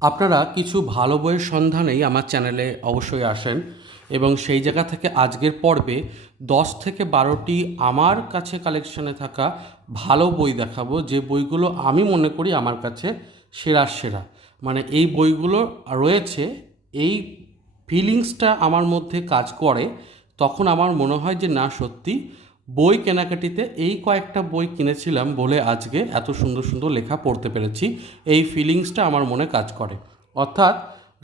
আপনারা কিছু ভালো বইয়ের সন্ধানেই আমার চ্যানেলে অবশ্যই আসেন এবং সেই জায়গা থেকে আজকের পর্বে দশ থেকে বারোটি আমার কাছে কালেকশনে থাকা ভালো বই দেখাবো। যে বইগুলো আমি মনে করি আমার কাছে সেরা সেরা। মানে এই বইগুলো রয়েছে, এই ফিলিংসটা আমার মধ্যে কাজ করে, তখন আমার মনে হয় যে না, সত্যি বই কেনাকাটিতে এই কয়েকটা বই কিনেছিলাম বলে আজকে এত সুন্দর সুন্দর লেখা পড়তে পেরেছি। এই ফিলিংসটা আমার মনে কাজ করে। অর্থাৎ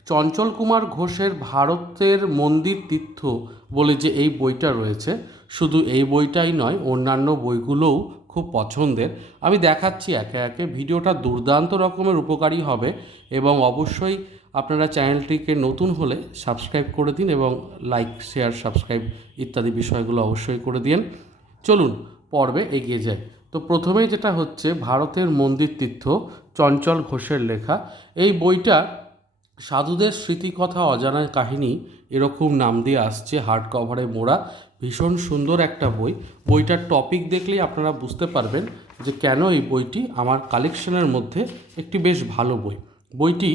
চঞ্চল কুমার ঘোষের ভারতের মন্দির তীর্থ বলে যে এই বইটা রয়েছে, শুধু এই বইটাই নয়, অন্যান্য বইগুলোও খুব পছন্দের। আমি দেখাচ্ছি একে একে। ভিডিওটা দুর্দান্ত রকমের উপকারী হবে এবং অবশ্যই আপনারা চ্যানেলটিকে নতুন হলে সাবস্ক্রাইব করে দিন এবং লাইক, শেয়ার, সাবস্ক্রাইব ইত্যাদি বিষয়গুলো অবশ্যই করে দিন। চলুন, পর্বে এগিয়ে যাই। তো প্রথমেই যেটা হচ্ছে, ভারতের মন্দির তীর্থ চঞ্চল ঘোষের লেখা। এই বইটা সাধুদের স্মৃতিকথা অজানা কাহিনী এরকম নাম দিয়ে আসছে হার্ড কভারে মোড়া। ভীষণ সুন্দর একটা বই। বইটার টপিক দেখলেই আপনারা বুঝতে পারবেন যে কেন এই বইটি আমার কালেকশনের মধ্যে একটি বেশ ভালো বই। বইটি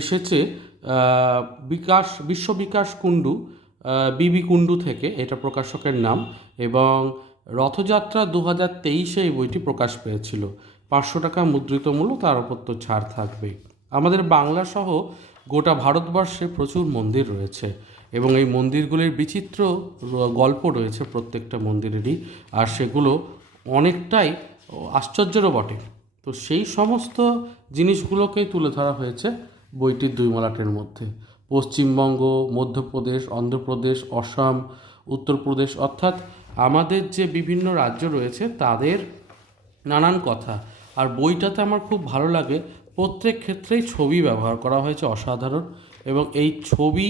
এসেছে বিকাশ বিশ্ব বিকাশ কুণ্ডু বিবি কুণ্ডু থেকে। এটা প্রকাশকের নাম এবং রথযাত্রা দু হাজার তেইশে এই বইটি প্রকাশ পেয়েছিল। পাঁচশো টাকা মুদ্রিত মূল্য তার উপর তো ছাড় থাকবেই আমাদের বাংলা সহ গোটা ভারতবর্ষে প্রচুর মন্দির রয়েছে এবং এই মন্দিরগুলির বিচিত্র গল্প রয়েছে প্রত্যেকটা মন্দিরেরই। আর সেগুলো অনেকটাই আশ্চর্যেরও বটে। তো সেই সমস্ত জিনিসগুলোকেই তুলে ধরা হয়েছে বইটির দুই মলাটের মধ্যে। পশ্চিমবঙ্গ, মধ্যপ্রদেশ, অন্ধ্রপ্রদেশ, অসম, উত্তরপ্রদেশ অর্থাৎ আমাদের যে বিভিন্ন রাজ্য রয়েছে, তাদের নানান কথা। আর বইটাতে আমার খুব ভালো লাগে, প্রত্যেক ক্ষেত্রেই ছবি ব্যবহার করা হয়েছে অসাধারণ এবং এই ছবি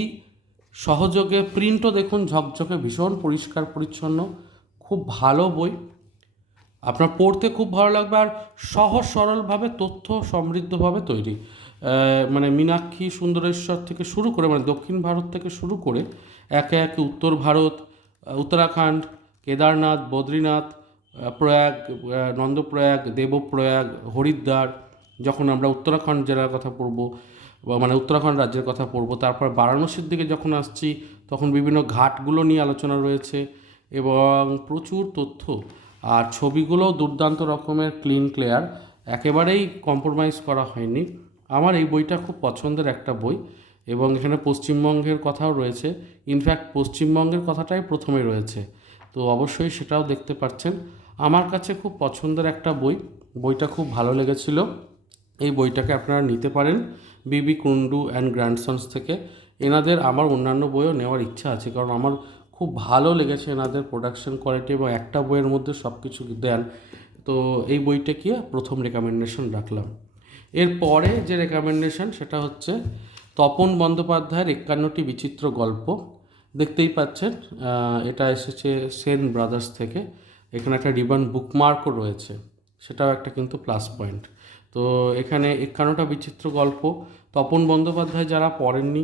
সহযোগে প্রিন্টও দেখুন ঝকঝকে ভীষণ পরিষ্কার পরিচ্ছন্ন, খুব ভালো বই। আপনার পড়তে খুব ভালো লাগবে আর সহজ সরলভাবে তথ্য সমৃদ্ধভাবে তৈরি। মানে মীনাক্ষী সুন্দরেশ্বর থেকে শুরু করে মানে দক্ষিণ ভারত থেকে শুরু করে একে একে উত্তর ভারত উত্তরাখণ্ড কেদারনাথ, বদ্রীনাথ প্রয়াগ নন্দপ্রয়াগ, দেবপ্রয়াগ, হরিদ্বার, যখন আমরা উত্তরাখণ্ড জেলার কথা পড়ব মানে উত্তরাখণ্ড রাজ্যের কথা পড়ব, তারপর বারাণসীর দিকে যখন আসছি, তখন বিভিন্ন ঘাটগুলো নিয়ে আলোচনা রয়েছে এবং প্রচুর তথ্য। আর ছবিগুলোও দুর্দান্ত রকমের, ক্লিন, ক্লিয়ার, একেবারেই কম্প্রোমাইজ করা হয়নি। আমার এই বইটা খুব পছন্দের একটা বই এবং এখানে পশ্চিমবঙ্গের কথাও রয়েছে। ইনফ্যাক্ট পশ্চিমবঙ্গের কথাটাই প্রথমে রয়েছে। তো অবশ্যই সেটাও দেখতে পাচ্ছেন আমার কাছে খুব পছন্দের একটা বই, বইটা খুব ভালো লেগেছিল। এই বইটাকে আপনারা নিতে পারেন বিবি কুন্ডু অ্যান্ড গ্র্যান্ডসন্স থেকে। এনাদের আমার অন্যান্য বইও নেওয়ার ইচ্ছা আছে, কারণ আমার খুব ভালো লেগেছে এনাদের প্রোডাকশন কোয়ালিটি এবং একটা বইয়ের মধ্যে সব কিছু দেন। তো এই বইটা বইটাকে প্রথম রেকমেন্ডেশন রাখলাম। এরপরে যে রেকমেন্ডেশন সেটা হচ্ছে তপন বন্দ্যোপাধ্যায়ের একান্নটি বিচিত্র গল্প। দেখতেই পাচ্ছেন এটা এসেছে সেন ব্রাদার্স থেকে। এখানে একটা রিবান বুকমার্কও রয়েছে, সেটাও একটা কিন্তু প্লাস পয়েন্ট। তো এখানে একান্নটা বিচিত্র গল্প। তপন বন্দ্যোপাধ্যায় যারা পড়েননি,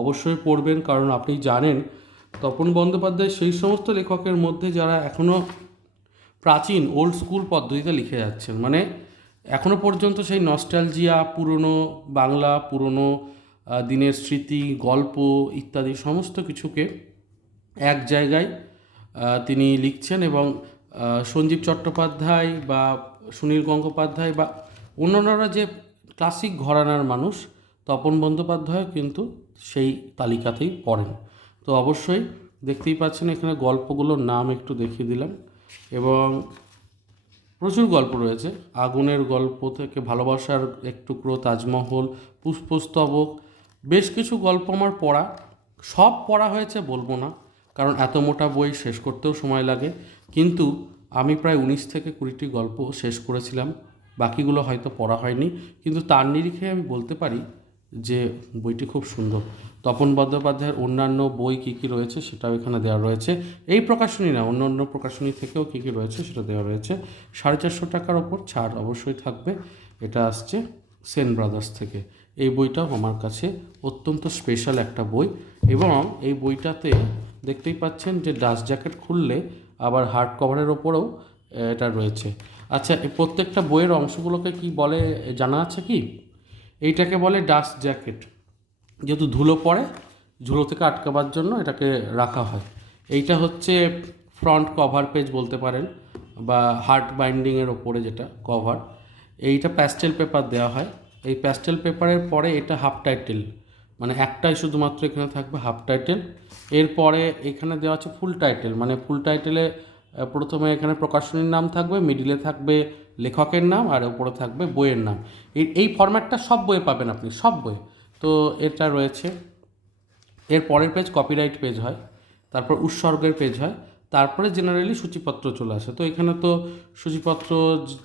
অবশ্যই পড়বেন, কারণ আপনি জানেন, তপন বন্দ্যোপাধ্যায় সেই সমস্ত লেখকের মধ্যে যারা এখনও প্রাচীন ওল্ড স্কুল পদ্ধতিতে লিখে যাচ্ছেন। মানে এখনও পর্যন্ত সেই নস্টালজিয়া পুরনো বাংলা, পুরনো দিনের স্মৃতি, গল্প ইত্যাদি সমস্ত কিছুকে এক জায়গায় তিনি লিখছেন এবং সঞ্জীব চট্টোপাধ্যায় বা সুনীল গঙ্গোপাধ্যায় বা অন্যান্যরা যে ক্লাসিক ঘরানার মানুষ, তপন বন্দ্যোপাধ্যায় কিন্তু সেই তালিকাতেই পড়েন। তো অবশ্যই দেখতেই পাচ্ছেন, এখানে গল্পগুলোর নাম একটু দেখিয়ে দিলাম এবং প্রচুর গল্প রয়েছে। আগুনের গল্প থেকে ভালোবাসার এক টুকরো তাজমহল, পুষ্পস্তবক বেশ কিছু গল্প আমার পড়া। সব পড়া হয়েছে বলব না, কারণ এত মোটা বই শেষ করতেও সময় লাগে। কিন্তু আমি প্রায় উনিশ থেকে কুড়িটি গল্প শেষ করেছিলাম, বাকিগুলো হয়তো পড়া হয়নি। কিন্তু তার নিরিখে আমি বলতে পারি যে বইটি খুব সুন্দর। তপন বন্দ্যোপাধ্যায়ের অন্যান্য বই কী কী রয়েছে সেটাও এখানে দেওয়া রয়েছে। এই প্রকাশনী না, অন্য অন্য প্রকাশনী থেকেও কী কী রয়েছে সেটা দেওয়া রয়েছে। সাড়ে চারশো টাকার ওপর ছাড় অবশ্যই থাকবে, এটা আসছে। সেন ব্রাদার্স থেকে। এই বইটাও আমার কাছে অত্যন্ত স্পেশাল একটা বই এবং এই বইটাতে দেখতেই পাচ্ছেন যে ডাস্ট জ্যাকেট খুললে আবার হার্ড কভারের ওপরেও এটা রয়েছে। আচ্ছা এই প্রত্যেকটা বইয়ের অংশগুলোকে কি বলে জানা আছে কি? এইটাকে বলে ডাস্ট জ্যাকেট যেহেতু ধুলো পড়ে, ধুলো থেকে আটকাবার জন্য এটাকে রাখা হয়। এইটা হচ্ছে ফ্রন্ট কভার পেজ বলতে পারেন বা হার্ট বাইন্ডিংয়ের ওপরে যেটা কভার এইটা প্যাস্টেল পেপার দেওয়া হয়। এই প্যাস্টেল পেপারের পরে এটা হাফ টাইটেল মানে একটাই শুধুমাত্র এখানে থাকবে হাফ টাইটেল এরপরে এখানে দেওয়া আছে ফুল টাইটেল মানে ফুল টাইটেলে প্রথমে এখানে প্রকাশনীর নাম থাকবে মিডিলে থাকবে লেখকের নাম, আর উপরে থাকবে বইয়ের নাম। এই ফরম্যাটটা সব বইয়ে পাবেন আপনি, সব বইয়ে। তো এটা রয়েছে। এর পরের পেজ কপিরাইট পেজ হয়, তারপর উৎসর্গের পেজ হয়। তারপরে জেনারেলি সূচিপত্র চলে আসে। তো এখানে তো সূচিপত্র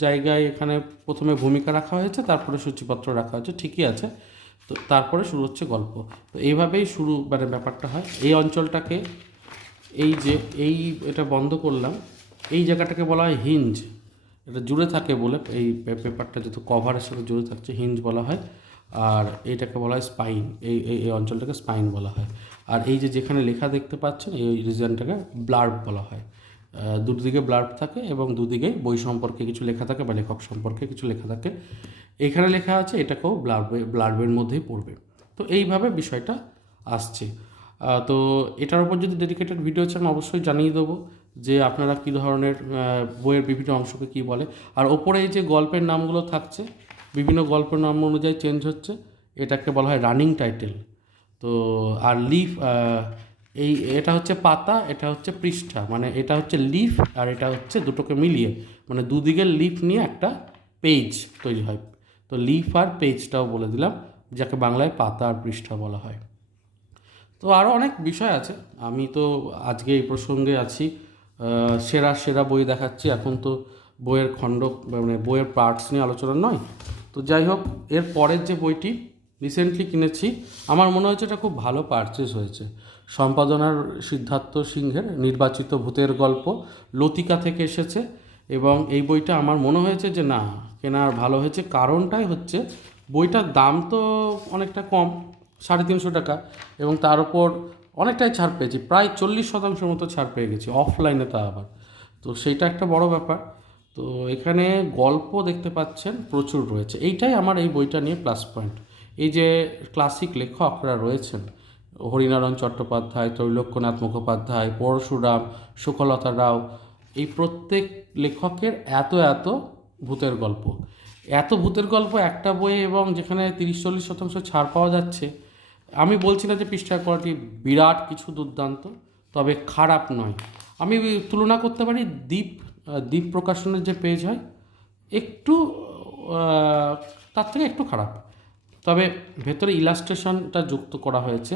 জায়গায় এখানে প্রথমে ভূমিকা রাখা হয়েছে, তারপরে সূচিপত্র রাখা হয়েছে, ঠিকই আছে। তো তারপরে শুরু হচ্ছে গল্প। তো এইভাবেই শুরু মানে ব্যাপারটা হয়। এই অঞ্চলটাকে এই যে এই এটা বন্ধ করলাম, এই জায়গাটাকে বলা হয় হিঞ্জ এটা জুড়ে থাকে বলে এই পেপারটা যেহেতু কভারের সাথে জুড়ে থাকছে হিঞ্জ বলা হয়। আর এইটাকে বলা হয় স্পাইন এই এই এই অঞ্চলটাকে স্পাইন বলা হয়। আর এই যে যেখানে লেখা দেখতে পাচ্ছেন, এই রিজনটাকে ব্লার্ব বলা হয়। দুদিকে ব্লার্ব থাকে এবং দুদিকে বই সম্পর্কে কিছু লেখা থাকে বা লেখক সম্পর্কে কিছু লেখা থাকে। এখানে লেখা আছে, এটাকেও ব্লার্বে ব্লার্বের মধ্যেই পড়বে। তো এইভাবে বিষয়টা আসছে। তো এটার উপর যদি ডেডিকেটেড ভিডিও চান অবশ্যই জানিয়ে দেবো যে আপনারা কী ধরনের বইয়ের বিভিন্ন অংশকে কী বলে। আর ওপরে এই যে গল্পের নামগুলো থাকছে, বিভিন্ন গল্পের নাম অনুযায়ী চেঞ্জ হচ্ছে। এটাকে বলা হয় রানিং টাইটেল তো আর লিফ এই এটা হচ্ছে পাতা, এটা হচ্ছে পৃষ্ঠা মানে এটা হচ্ছে লিফ আর এটা হচ্ছে দুটোকে মিলিয়ে মানে দুদিকের লিফ নিয়ে একটা পেজ তৈরি হয়। তো লিফ আর পেজটাও বলে দিলাম, যাকে বাংলায় পাতা আর পৃষ্ঠা বলা হয়। তো আরও অনেক বিষয় আছে, আমি তো আজকে এই প্রসঙ্গে আছি সেরা সেরা বই দেখাচ্ছি, এখন তো বইয়ের খণ্ড মানে বইয়ের পার্টস নিয়ে আলোচনা নয়। তো যাই হোক, এর পরের যে বইটি রিসেন্টলি কিনেছি। আমার মনে হয়েছে এটা খুব ভালো পারচেস হয়েছে। সম্পাদনার সিদ্ধার্থ সিংহের নির্বাচিত ভূতের গল্প লতিকা থেকে এসেছে এবং এই বইটা আমার মনে হয়েছে যে না কেনার ভালো হয়েছে। কারণটাই হচ্ছে বইটার দাম তো অনেকটা কম, সাড়ে তিনশো টাকা এবং তার উপর অনেকটাই ছাড় পেয়েছি। প্রায় চল্লিশ শতাংশের মতো ছাড় পেয়ে গেছি অফলাইনে তা আবার। তো সেইটা একটা বড় ব্যাপার। তো এখানে গল্প দেখতে পাচ্ছেন প্রচুর রয়েছে। এইটাই আমার এই বইটা নিয়ে প্লাস পয়েন্ট এই যে ক্লাসিক লেখকরা রয়েছেন, হরিনারায়ণ চট্টোপাধ্যায়, ত্রৈলোক্যনাথ মুখোপাধ্যায়, পরশুরাম, সুকলতা রাও, এই প্রত্যেক লেখকের এত এত ভূতের গল্প। এত ভূতের গল্প একটা বইয়ে এবং যেখানে তিরিশ চল্লিশ শতাংশ ছাড় পাওয়া যাচ্ছে, আমি বলছি না যে পৃষ্ঠা কোয়ালিটি বিরাট, কিছু দুর্দান্ত, তবে খারাপ নয়। আমি তুলনা করতে পারি দ্বীপ দ্বীপ প্রকাশনের যে পেজ হয়, একটু তার থেকে একটু খারাপ। তবে ভেতরে ইলাস্ট্রেশনটা যুক্ত করা হয়েছে।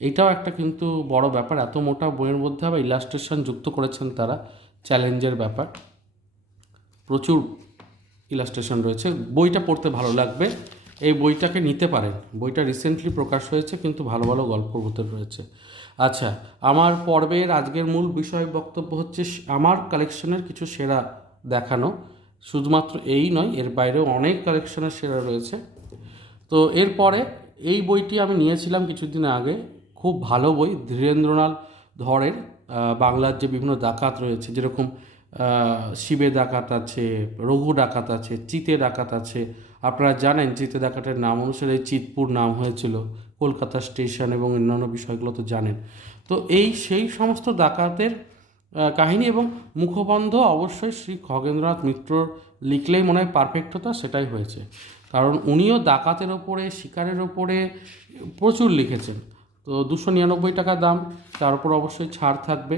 এটাও একটা কিন্তু বড় ব্যাপার, এত মোটা বইয়ের মধ্যে আবার ইলাস্ট্রেশন যুক্ত করেছেন তারা চ্যালেঞ্জের ব্যাপার। প্রচুর ইলাস্ট্রেশন রয়েছে। বইটা পড়তে ভালো লাগবে, এই বইটাকে নিতে পারেন। বইটা রিসেন্টলি প্রকাশ হয়েছে, কিন্তু ভালো ভালো গল্প ভূতের রয়েছে। আচ্ছা আমার পর্বের আজকের মূল বিষয় বক্তব্য হচ্ছে আমার কালেকশনের কিছু সেরা দেখানো। শুধুমাত্র এই নয়, এর বাইরেও অনেক কালেকশনের সেরা রয়েছে। তো এরপরে এই বইটি আমি নিয়েছিলাম কিছুদিন আগে, খুব ভালো বই, ধীরেন্দ্রনাথ ধরের বাংলার যে বিভিন্ন ডাকাত রয়েছে, যেরকম শিবে ডাকাত আছে, রঘু ডাকাত আছে, চিতে ডাকাত আছে, আপনারা জানেন চিতে ডাকাতের নাম অনুসারে চিতপুর নাম হয়েছিল, কলকাতা স্টেশন এবং অন্যান্য বিষয়গুলো তো জানেন। তো এই সেই সমস্ত ডাকাতের কাহিনী এবং মুখবন্ধ অবশ্যই শ্রী খগেন্দ্রনাথ মিত্র লিখলেই মনে হয় পারফেক্ট হতো, সেটাই হয়েছে। কারণ উনিও ডাকাতের ওপরে, শিকারের ওপরে প্রচুর লিখেছেন। তো দুশো নিরানব্বই টাকা দাম, তার উপর অবশ্যই ছাড় থাকবে।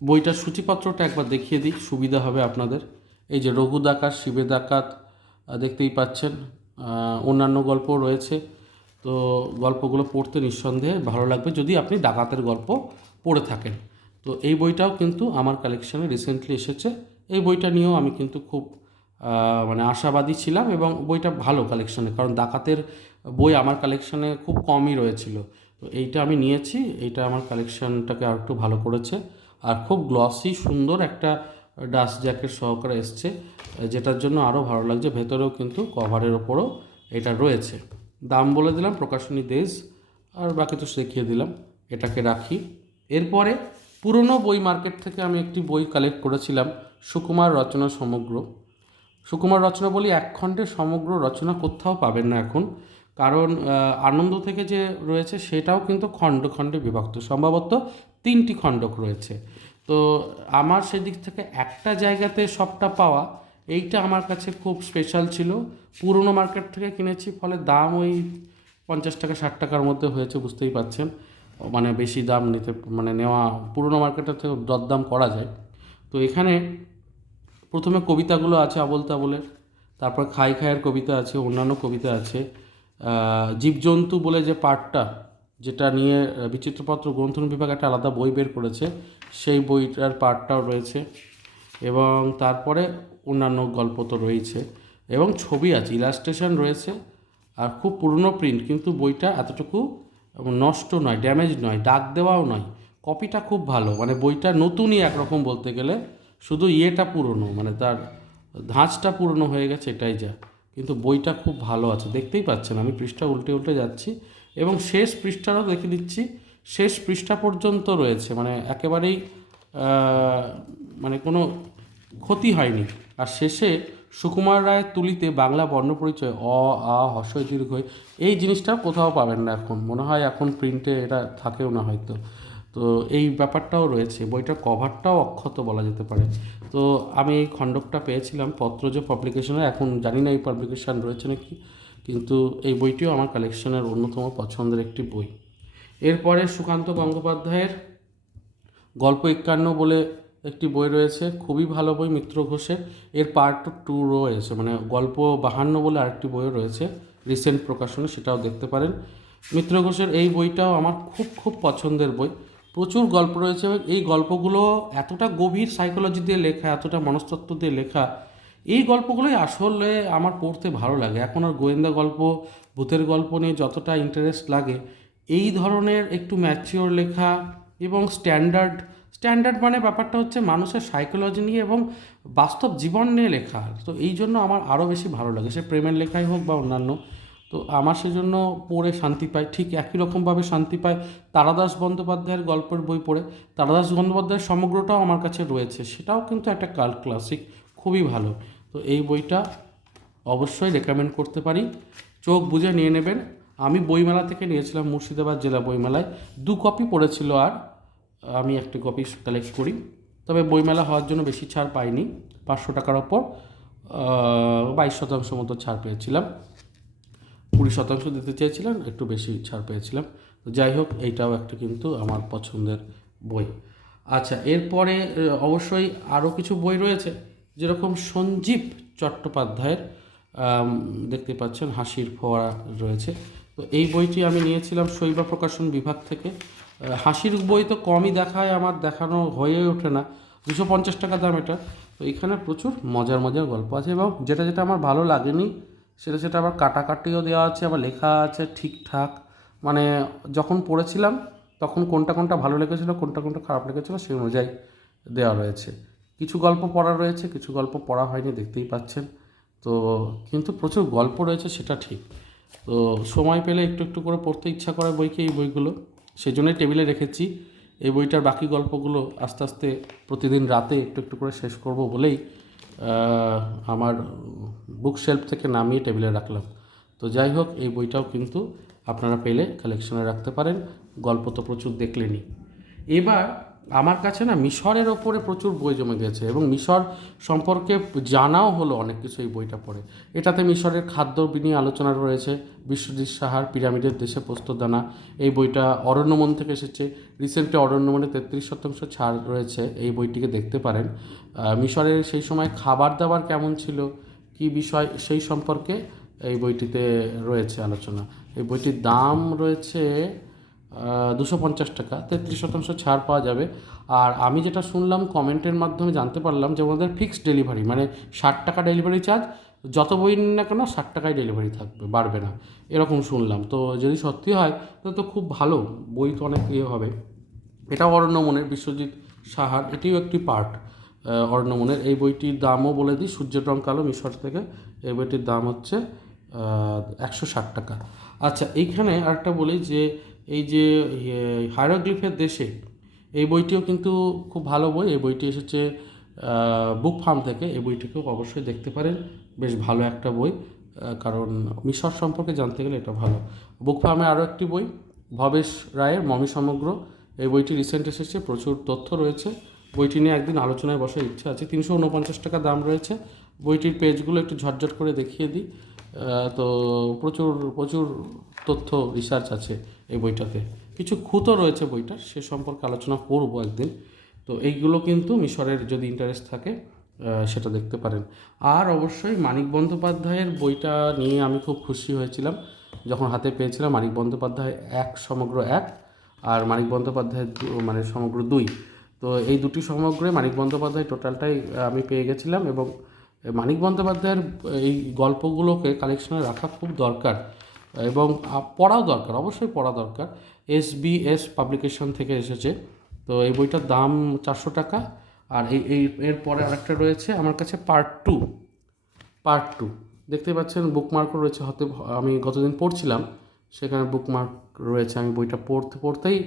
বইটার সূচিপত্রটা একবার দেখিয়ে দিই, সুবিধা হবে আপনাদের। এই যে রঘু ডাকাত, শিবে ডাকাত দেখতেই পাচ্ছেন। অন্যান্য গল্পও রয়েছে। তো গল্পগুলো পড়তে নিঃসন্দেহে ভালো লাগবে যদি আপনি ডাকাতের গল্প পড়ে থাকেন। তো এই বইটাও কিন্তু আমার কালেকশানে রিসেন্টলি এসেছে। এই বইটা নিয়েও আমি কিন্তু খুব মানে আশাবাদী ছিলাম এবং বইটা ভালো কালেকশানে কারণ ডাকাতের বই আমার কালেকশানে খুব কমই রয়েছিল। তো এইটা আমি নিয়েছি, এইটা আমার কালেকশানটাকে আর একটু ভালো করেছে। আর খুব গ্লসি সুন্দর একটা ডাস্ট জ্যাকেট সহকারে এসছে, যেটার জন্য আরও ভালো লাগছে। ভেতরেও কিন্তু কভারের ওপরও এটা রয়েছে। দাম বলে দিলাম, প্রকাশনী দেশ আর বাকি তো দেখিয়ে দিলাম, এটাকে রাখি। এরপরে পুরনো বই মার্কেট থেকে আমি একটি বই কালেক্ট করেছিলাম, সুকুমার রচনা সমগ্র। সুকুমার রচনা বলি এক খণ্ডে সমগ্র রচনা কোথাও পাবেন না এখন। কারণ আনন্দ থেকে যে রয়েছে সেটাও কিন্তু খণ্ড খণ্ডে বিভক্ত। সম্ভবত তিনটি খণ্ডক রয়েছে। তো আমার সেদিক থেকে একটা জায়গাতে সবটা পাওয়া, এইটা আমার কাছে খুব স্পেশাল ছিল। পুরনো মার্কেট থেকে কিনেছি, ফলে দাম ওই পঞ্চাশ টাকা, ষাট টাকার মধ্যে হয়েছে, বুঝতেই পাচ্ছেন মানে বেশি দাম নিতে মানে নেওয়া, পুরনো মার্কেটের থেকে দরদাম করা যায়। তো এখানে প্রথমে কবিতাগুলো আছে আবল তাবলের তারপর খাই খায়ের কবিতা আছে, অন্যান্য কবিতা আছে। জীবজন্তু বলে যে পার্টটা যেটা নিয়ে বিচিত্রপত্র গ্রন্থন বিভাগ একটা আলাদা বই বের করেছে, সেই বইটার পার্টটাও রয়েছে। এবং তারপরে অন্যান্য গল্প তো রয়েছে। এবং ছবি আছে ইলাস্ট্রেশন রয়েছে, আর খুব পুরনো প্রিন্ট কিন্তু বইটা এতটুকু নষ্ট নয় ড্যামেজ নয় ডাক দেওয়াও নয়। কপিটা খুব ভালো মানে বইটা নতুনই একরকম বলতে গেলে। শুধু ইয়েটা পুরনো মানে তার ধাঁচটা পুরনো হয়ে গেছে এটাই যা কিন্তু বইটা খুব ভালো আছে দেখতেই পাচ্ছেন আমি পৃষ্ঠা উল্টে উল্টে যাচ্ছি এবং শেষ পৃষ্ঠারও দেখে দিচ্ছি শেষ পৃষ্ঠা পর্যন্ত রয়েছে মানে একেবারেই মানে কোনো ক্ষতি হয়নি আর শেষে সুকুমার রায়ের তুলিতে বাংলা বর্ণপরিচয় অ আ হর্ষই দীর্ঘই এই জিনিসটা কোথাও পাবেন না এখন মনে হয় এখন প্রিন্টে এটা থাকেও না হয়তো তো এই ব্যাপারটাও রয়েছে। বইটার কভারটাও অক্ষত বলা যেতে পারে। তো আমি এই খণ্ডকটা পেয়েছিলাম পত্রজ পাবলিকেশনে এখন জানি না এই পাবলিকেশন রয়েছে নাকি। কিন্তু এই বইটিও আমার কালেকশনের অন্যতম পছন্দের একটি বই। এরপরে সুকান্ত গঙ্গোপাধ্যায়ের গল্প একান্ন বলে একটি বই রয়েছে। খুবই ভালো বই, মিত্র ঘোষের। এর পার্ট টু রয়েছে। মানে গল্প বাহান্ন বলে আরেকটি বইও রয়েছে। রিসেন্ট প্রকাশনে সেটাও দেখতে পারেন। মিত্র ঘোষের এই বইটাও আমার খুব খুব পছন্দের বই। প্রচুর গল্প রয়েছে এবং এই গল্পগুলো এতটা গভীর সাইকোলজি দিয়ে লেখা, এতটা মনস্তত্ত্ব দিয়ে লেখা, এই গল্পগুলোই আসলে আমার পড়তে ভালো লাগে। এখন আর গোয়েন্দা গল্প, ভূতের গল্প নিয়ে যতটা ইন্টারেস্ট লাগে, এই ধরনের একটু ম্যাচিওর লেখা এবং স্ট্যান্ডার্ড স্ট্যান্ডার্ড মানে ব্যাপারটা হচ্ছে মানুষের সাইকোলজি নিয়ে এবং বাস্তব জীবন নিয়ে লেখা। তো এই জন্য আমার আরও বেশি ভালো লাগে। সে প্রেমের লেখাই হোক বা অন্যান্য তো আমার সেজন্য পড়ে শান্তি পাই। ঠিক একই রকমভাবে শান্তি পায় তারাদাস বন্দ্যোপাধ্যায়ের গল্পের বই পড়ে। তারাদাস বন্দ্যোপাধ্যায়ের সমগ্রটাও আমার কাছে রয়েছে, সেটাও কিন্তু একটা কাল্ট ক্লাসিক, খুবই ভালো। তো এই বইটা অবশ্যই রেকমেন্ড করতে পারি। চোখ বুঝে নিয়ে নেবেন। আমি বইমেলা থেকে নিয়েছিলাম মুর্শিদাবাদ জেলা বইমেলায়। দু কপি পড়েছিল আর আমি একটি কপি কালেক্ট করি। তবে বইমেলা হওয়ার জন্য বেশি ছাড় পাইনি। পাঁচশো টাকার ওপর বাইশ শতাংশ মতো ছাড় পেয়েছিলাম। কুড়ি শতাংশ দিতে চেয়েছিলাম একটু বেশি ছাড় পেয়েছিলাম। যাই হোক, এইটাও একটা কিন্তু আমার পছন্দের বই। আচ্ছা এরপরে অবশ্যই আরও কিছু বই রয়েছে, যেরকম সঞ্জীব চট্টোপাধ্যায়ের দেখতে পাচ্ছেন হাসির ফোয়ারা রয়েছে। তো এই বইটি আমি নিয়েছিলাম শৈবা প্রকাশন বিভাগ থেকে। হাসির বই তো কমই দেখায়, আমার দেখানো হয়ে ওঠে না। দুশো পঞ্চাশ টাকা দাম এটা। তো এখানে প্রচুর মজার মজার গল্প আছে এবং যেটা যেটা আমার ভালো লাগেনি সেটা সেটা আবার কাটাকাটিও দেওয়া আছে, আবার লেখা আছে ঠিকঠাক। মানে যখন পড়েছিলাম, তখন কোনটা কোনটা ভালো লেগেছিলো, কোনটা কোনটা খারাপ লেগেছিলো সেই অনুযায়ী দেওয়া রয়েছে। কিছু গল্প পড়া রয়েছে, কিছু গল্প পড়া হয়নি, দেখতেই পাচ্ছেন। তো কিন্তু প্রচুর গল্প রয়েছে, সেটা ঠিক। তো সময় পেলে একটু একটু করে পড়তে ইচ্ছা করে বইকে এই বইগুলো? সেই জন্যই টেবিলে রেখেছি। এই বইটার বাকি গল্পগুলো আস্তে আস্তে প্রতিদিন রাতে একটু একটু করে শেষ করব বলেই আমার বুক শেলফ থেকে নামিয়ে টেবিলে রাখলাম। তো যাই হোক, এই বইটাও কিন্তু আপনারা পেলে কালেকশনে রাখতে পারেন। গল্প তো প্রচুর দেখলেনি এবার আমার কাছে না মিশরের ওপরে প্রচুর বই জমে গেছে এবং মিশর সম্পর্কে জানাও হলো অনেক কিছু এই বইটা পড়ে। এটাতে মিশরের খাদ্য নিয়ে আলোচনা রয়েছে, বিশ্বজিৎ সাহার পিরামিডের দেশে পোস্তদানা এই বইটা অরণ্যমন থেকে এসেছে, রিসেন্টলি অরণ্যমনে তেত্রিশ শতাংশ ছাড় রয়েছে, এই বইটিকে দেখতে পারেন। মিশরের সেই সময় খাবার দাবার কেমন ছিল, কি বিষয় সেই সম্পর্কে এই বইটিতে রয়েছে আলোচনা। এই বইটির দাম রয়েছে দুশো পঞ্চাশ টাকা, তেত্রিশ শতাংশ ছাড় পাওয়া যাবে। আর আমি যেটা শুনলাম কমেন্টের মাধ্যমে জানতে পারলাম যে ওদের ফিক্সড ডেলিভারি মানে ষাট টাকা ডেলিভারি চার্জ যত বই নিন না কেন ষাট টাকায় ডেলিভারি থাকবে, বাড়বে না। এরকম শুনলাম। তো যদি সত্যি হয়, তাহলে তো খুব ভালো, বই তো অনেক ইয়ে হবে। এটাও অরণ্যমনের, বিশ্বজিৎ সাহার, এটিও একটি পার্ট অরণ্যমনের। এই বইটির দামও বলে দিই, সূর্যের রং কালো, মিশর থেকে। এই বইটির দাম হচ্ছে একশো ষাট টাকা। আচ্ছা এইখানে আরেকটা বলি যে এই যে হায়ারোগ্লিফের দেশে এই বইটিও কিন্তু খুব ভালো বই। এই বইটি এসেছে বুক ফার্ম থেকে। এই বইটিকেও অবশ্যই দেখতে পারেন। বেশ ভালো একটা বই কারণ মিশর সম্পর্কে জানতে গেলে এটা ভালো। বুক ফার্মে আরও একটি বই, ভবেশ রায়ের মমি সমগ্র। এই বইটি রিসেন্ট এসেছে, প্রচুর তথ্য রয়েছে। বইটি নিয়ে একদিন আলোচনায় বসার ইচ্ছা আছে। তিনশো উনপঞ্চাশ টাকা দাম রয়েছে। বইটির পেজগুলো একটু ঝটঝট করে দেখিয়ে দিই। তো প্রচুর প্রচুর তথ্য রিসার্চ আছে এই বইটাতে। কিছু খুঁতো রয়েছে বইটার, সে সম্পর্কে আলোচনা করব একদিন। তো এইগুলো কিন্তু মিশরের যদি ইন্টারেস্ট থাকে সেটা দেখতে পারেন। আর অবশ্যই মানিক বন্দ্যোপাধ্যায়ের বইটা নিয়ে আমি খুব খুশি হয়েছিলাম। যখন হাতে পেয়েছিলাম মানিক বন্দ্যোপাধ্যায় এক, সমগ্র এক, আর মানিক বন্দ্যোপাধ্যায়ের দু- মানে সমগ্র দুই। তো এই দুটি সমগ্রে মানিক বন্দ্যোপাধ্যায় টোটালটাই আমি পেয়ে গেছিলাম এবং মানিক বন্দ্যোপাধ্যায়ের, এই গল্পগুলোকে কালেকশনে রাখা খুব দরকার এবং পড়াও দরকার, অবশ্যই পড়া দরকার। এস বি এস পাবলিকেশন থেকে এসেছে, তো এই বইটার দাম চারশো টাকা আর এই এই এরপরে আরেকটা রয়েছে আমার কাছে পার্ট টু পার্ট টু দেখতে পাচ্ছেন বুকমার্কও রয়েছে হতে আমি গতদিন পড়ছিলাম, সেখানে বুকমার্ক রয়েছে, আমি বইটা পড়তে, পড়তেই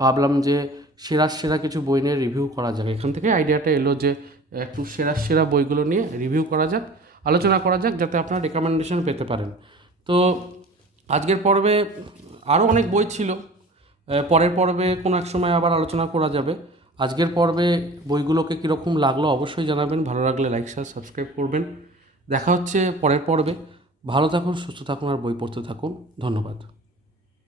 ভাবলাম যে সেরা সেরা কিছু বই নিয়ে রিভিউ করা যাক। এখান থেকে আইডিয়াটা এলো যে একটু সেরা সেরা বইগুলো নিয়ে রিভিউ করা যাক, আলোচনা করা যাক, যাতে আপনারা রেকমেন্ডেশন পেতে পারেন। তো আজকের পর্বে আরও অনেক বই ছিল। পরের পর্বে কোনো এক সময় আবার আলোচনা করা যাবে। আজকের পর্বে বইগুলোকে কীরকম লাগল অবশ্যই জানাবেন। ভালো লাগলে লাইক শেয়ার সাবস্ক্রাইব করবেন। দেখা হচ্ছে পরের পর্বে। ভালো থাকুন, সুস্থ থাকুন আর বই পড়তে থাকুন। ধন্যবাদ।